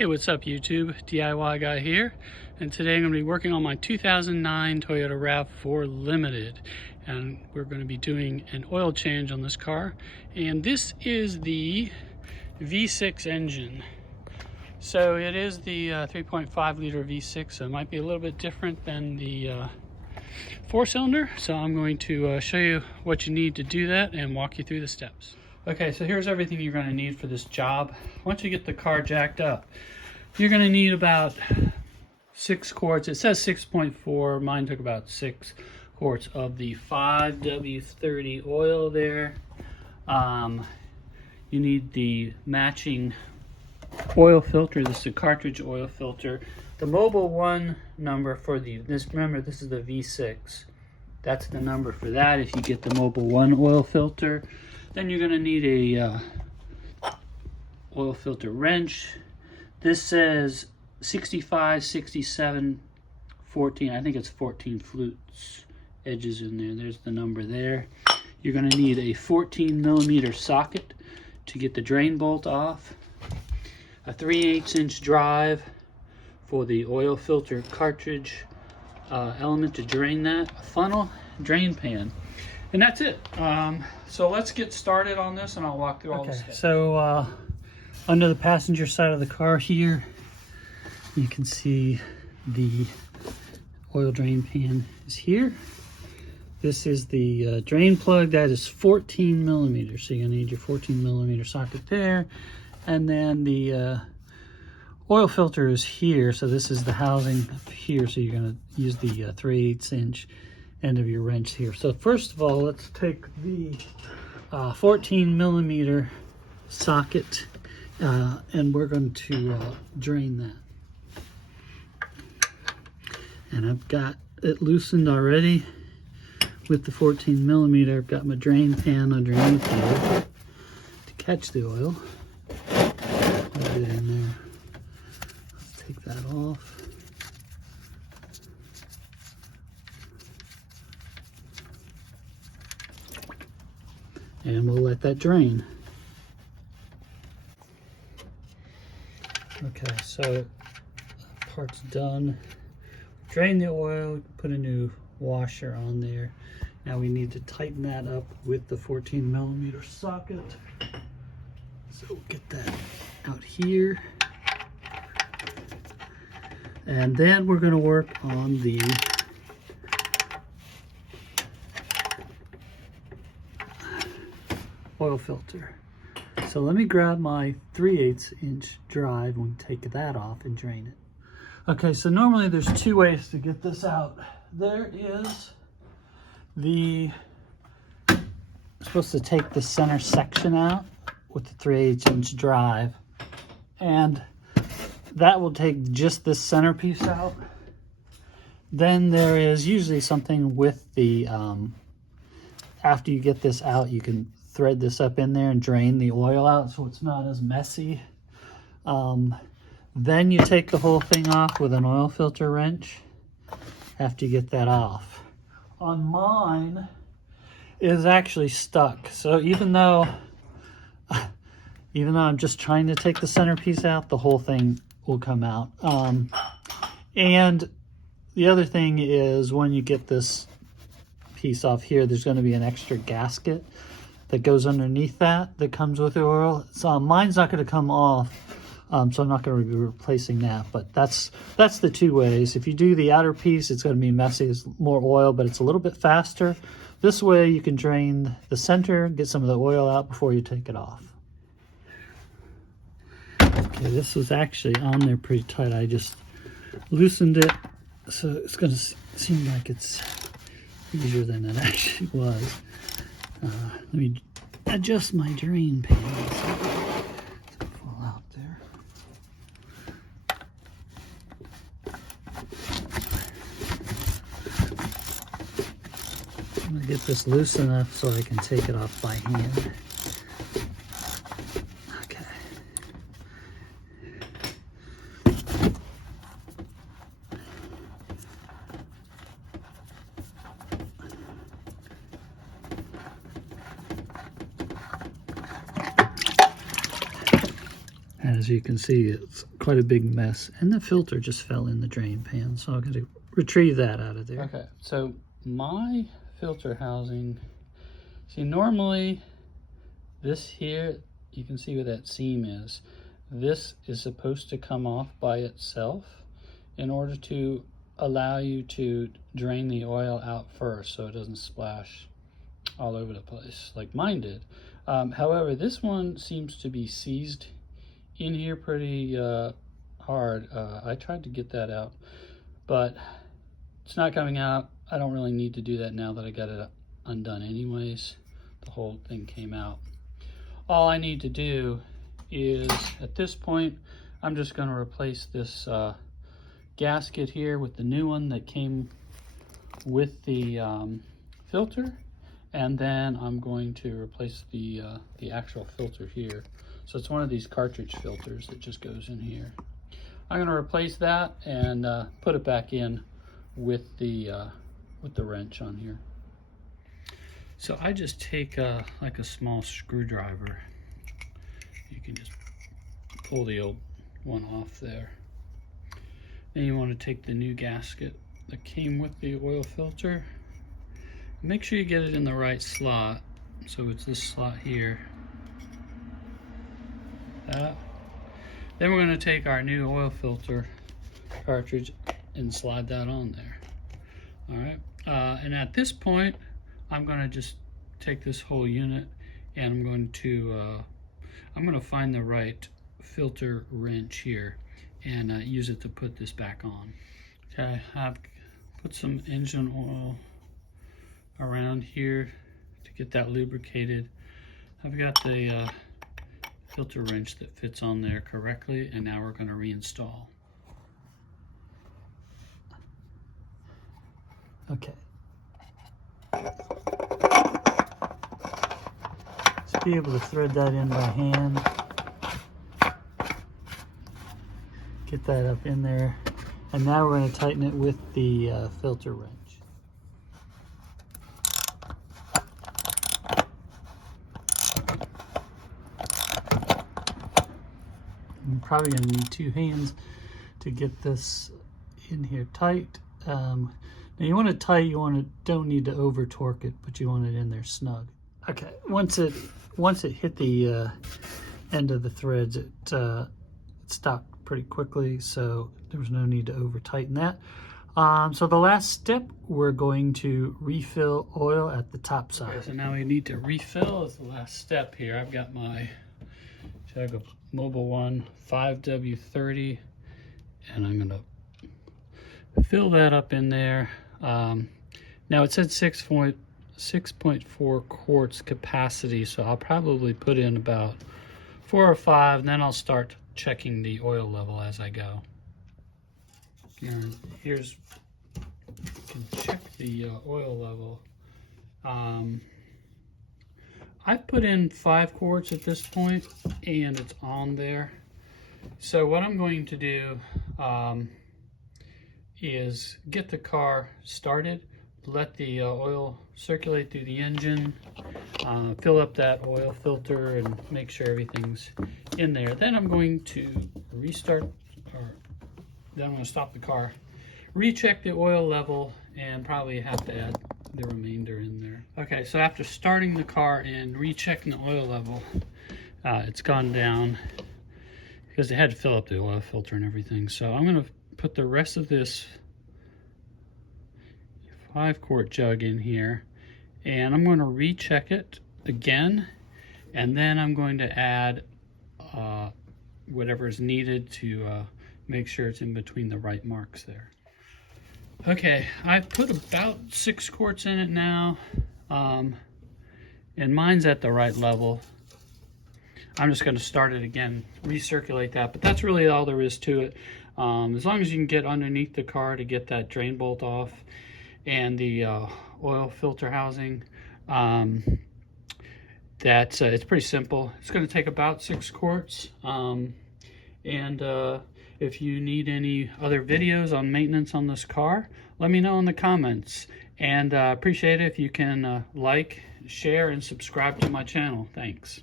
Hey, what's up YouTube? DIY guy here, and today I'm going to be working on my 2009 Toyota Rav4 Limited, and we're going to be doing an oil change on this car. And this is the V6 engine. So it is the 3.5 liter V6, so it might be a little bit different than the 4-cylinder. So I'm going to show you what you need to do that and walk you through the steps. Okay, so here's everything you're going to need for this job. Once you get the car jacked up, you're going to need about 6 quarts. It says 6.4. Mine took about 6 quarts of the 5W30 oil there. You need the matching oil filter. This is a cartridge oil filter. The Mobil 1 number for remember this is the V6. That's the number for that if you get the Mobil 1 oil filter. Then you're going to need a oil filter wrench. This says 65, 67, 14. I think it's 14 flutes edges in there. There's the number there. You're going to need a 14mm socket to get the drain bolt off. A 3/8 inch drive for the oil filter cartridge element to drain that. A funnel, drain pan. And that's it. So let's get started on this and I'll walk through all the steps. So under the passenger side of the car here, you can see the oil drain pan is here. This is the drain plug. That is 14mm. So you're gonna need your 14mm socket there. And then the oil filter is here. So this is the housing up here. So you're gonna use the 3/8 inch end of your wrench here. So first of all, let's take the 14mm socket and we're going to drain that. And I've got it loosened already with the 14mm. I've got my drain pan underneath here to catch the oil. Put it in there. Let's take that off. And we'll let that drain. Okay, so that part's done. Drain the oil, put a new washer on there. Now we need to tighten that up with the 14mm socket. So we'll get that out here. And then we're going to work on the oil filter. So let me grab my 3/8 inch drive and take that off and drain it. Okay, so normally there's 2 ways to get this out. There is supposed to take the center section out with the 3/8 inch drive, and that will take just this center piece out. Then there is usually something with the after you get this out, you can thread this up in there and drain the oil out so it's not as messy. Then you take the whole thing off with an oil filter wrench after you get that off. On mine, it is actually stuck. So even though I'm just trying to take the centerpiece out, the whole thing will come out. And the other thing is when you get this piece off here, there's going to be an extra gasket that goes underneath that comes with the oil. So mine's not going to come off, so I'm not going to be replacing that. But that's the 2 ways. If you do the outer piece, it's going to be messy. It's more oil, but it's a little bit faster. This way you can drain the center, get some of the oil out before you take it off. Okay, this was actually on there pretty tight. I just loosened it, so it's going to seem like it's easier than it actually was. Let me adjust my drain pan so it doesn't fall out there. I'm going to get this loose enough so I can take it off by hand. Okay. as you can see, it's quite a big mess. And the filter just fell in the drain pan, so I'm going to retrieve that out of there. Okay, so my filter housing, see, normally this here, you can see where that seam is. This is supposed to come off by itself in order to allow you to drain the oil out first so it doesn't splash all over the place like mine did. However, this one seems to be seized in here pretty hard. I tried to get that out, but it's not coming out. I don't really need to do that now that I got it undone anyways. The whole thing came out. All I need to do is, at this point, I'm just going to replace this gasket here with the new one that came with the filter, and then I'm going to replace the actual filter here. So it's one of these cartridge filters that just goes in here. I'm going to replace that and put it back in with the wrench on here. So I just take like a small screwdriver. You can just pull the old one off there. Then you want to take the new gasket that came with the oil filter. Make sure you get it in the right slot. So it's this slot here. Then we're going to take our new oil filter cartridge and slide that on there. All right. And at this point, I'm going to just take this whole unit and I'm going to find the right filter wrench here and use it to put this back on. Okay, I've put some engine oil around here to get that lubricated. I've got the filter wrench that fits on there correctly, and now we're going to reinstall. Okay. Just be able to thread that in by hand. Get that up in there. And now we're going to tighten it with the filter wrench. I'm probably going to need two hands to get this in here tight. Now you want it tight, don't need to over torque it, but you want it in there snug. Okay, once it hit the end of the threads, it stopped pretty quickly, so there was no need to over tighten that. So the last step, we're going to refill oil at the top side. Okay, so now we need to refill as the last step here. I've got my jug of Mobil 1 5W30, and I'm gonna fill that up in there. Now it said 6.4 quarts capacity, so I'll probably put in about 4 or 5, and then I'll start checking the oil level as I go. And here's, you can check the oil level. I've put in 5 quarts at this point, and it's on there. So what I'm going to do is get the car started, let the oil circulate through the engine, fill up that oil filter and make sure everything's in there. Then I'm going to restart, or then I'm going to stop the car, recheck the oil level, and probably have to add the remainder in there. Okay, so after starting the car and rechecking the oil level, it's gone down because they had to fill up the oil filter and everything. So I'm going to put the rest of this 5-quart jug in here, and I'm going to recheck it again, and then I'm going to add whatever is needed to make sure it's in between the right marks there. Okay, I've put about 6 quarts in it now, and mine's at the right level. I'm just going to start it again, recirculate that, but that's really all there is to it. As long as you can get underneath the car to get that drain bolt off and the oil filter housing, it's pretty simple. It's going to take about 6 quarts, if you need any other videos on maintenance on this car, let me know in the comments. And appreciate it if you can like, share, and subscribe to my channel. Thanks.